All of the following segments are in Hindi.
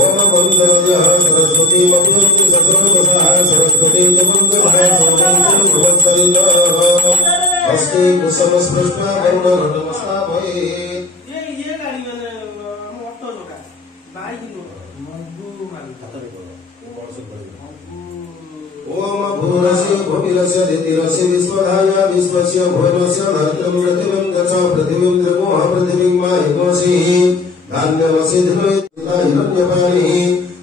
ओम वंदनद्यः सरस्वती मधुमती ससर्वदशः सरस्वती अस्ति कुसुमस्पृष्टा वरुणघटमस्ताभये ये गाड़ी मैंने ऑटो लोगा बाइक लो ओम भूरस्य भूमिरस्य दितिरस्य विश्वधाया विश्वस्य भुवनस्य धर्तृं पृथिवीं गच्छ पृथिवीं त्रिमोह पृथिवीं माहिकोऽसि धान्यमसि हिरण्यपाणिः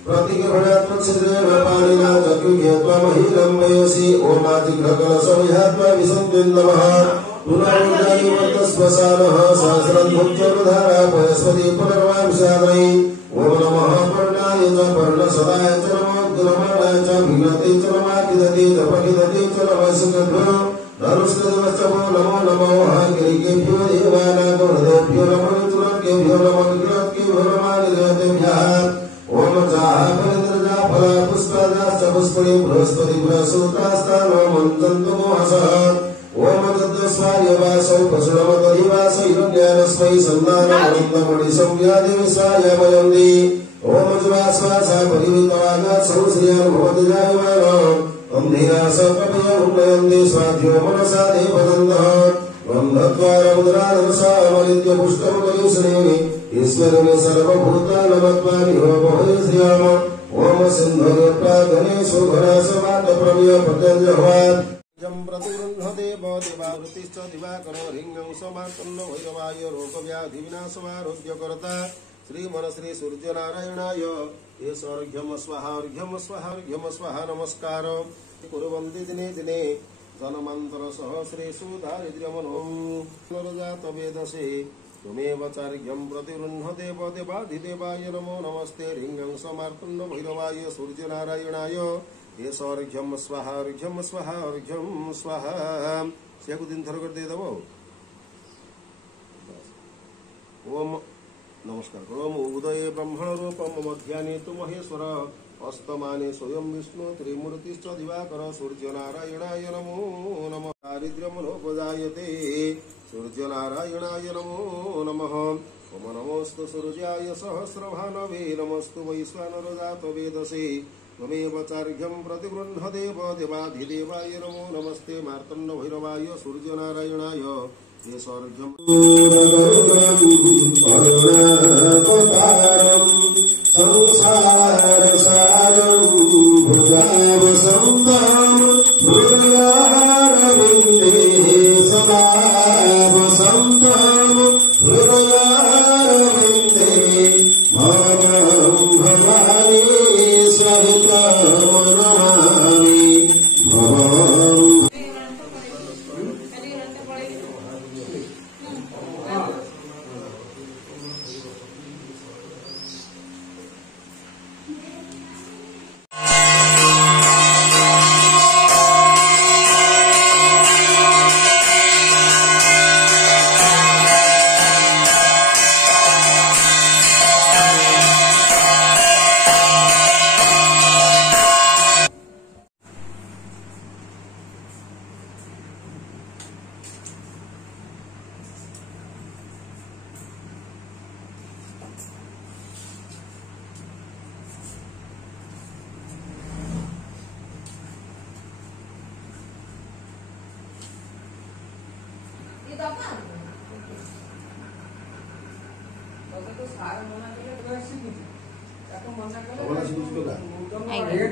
प्रतिगृह्णात्मच्छिद्रेण पाणिना चक्रुज्ञत्वा महिलं वयोसि ओमातिग्रकलसंह्यात्वा विसंविन्दमः पुनरुद्धायुवर्तस्वसानः सहस्रं भुक्त्योरुधारा पयस्वती पुनर्वांशादनै ओम नमः पर्णाय च पर्णसदाय च नमोऽग्निरमणाय च भिन्नते च नमाकिदते च पकिदते च नमस्कृभ्यो धनुष्कृतवश्चमो नमो नमो गिरिकेभ्यो देवानागुणदेभ्यो नमो निचुरकेभ्यो नमो निग्रहकेभ्यो नमानिग्रहतेभ्यः ओम जाफलेन्द्रजा फला पुष्पाजाश्च पुष्पणे बृहस्पति बृहसूत्रास्तानो मञ्चन्तु मोहसः ओम तद्स्वाय वासौ पशुनमतधिवास हिरण्यानस्मै सन्दानमनन्दमणि संव्याधिविश्वाय वयन्ति ओम ज्वास्वासा परिवृतवागात्सौ श्रियानुभवतिजायमानो अन्धेरा सपपय उन्नयन्ति स्वाध्यो मनसा देवदन्तः वन्दद्वारमुद्राधनसामलित्य पुष्टमुदयुष्णेमि ईश्वरुनि सर्वभूतानमत्वानि होमोहे श्रियाम ओम सिन्धुर्यप्रागणेषु घरासमाटप्रव्य पतञ्जह्वात् प्रतिगृह्णते देवावृत्तिश्च दिवाकरो ह्रीं समापन्नो भैरवाय रोगव्याधिविनाशमारोग्यकर्ता श्रीमनश्री सूर्यनारायणाय एषर्घ्यं स्वाहा अर्घ्यं स्वाहा अर्घ्यं स्वाहा नमस्कार कुर्वन्ति दिने दिने जन्मान्तरसहस्रेषु दारिद्र्यमनोजातवेदसे त्वमेव चार्घ्यं प्रतिगृह्णते देवाधिदेवाय नमो नमस्ते ह्रीं समार्पन्नो भैरवाय सूर्यनारायणाय एषर्घ्यं स्वाहा अर्घ्यं स्वाहा अर्घ्यं स्वाहा को 3 थर कर दे दबो ओम नमस्कार ओम उदये ब्रह्मण रूपम मध्याह्ने तु महेश्वर अस्तमाने स्वयं विष्णु त्रिमूर्तिश्च दिवाकर सूर्यनारायणाय नमो नमः दारिद्र्यमनोपजायते सूर्यनारायणाय नमो नमः ओम नमोस्तु सूर्याय सहस्रभानवे नमस्तु वैश्वानरजातवेदसे त्वमेव चार्घ्यं प्रतिगृह्णते देवाधिदेवाय नमो नमस्ते मार्तण्ड भैरवाय सूर्यनारायणाय एषर्घ्यं संसारसारं भुजावसन्तं हृदयारविन्दे सदा वसन्तं हृदयारविन्दे भवं भवानी Ayo.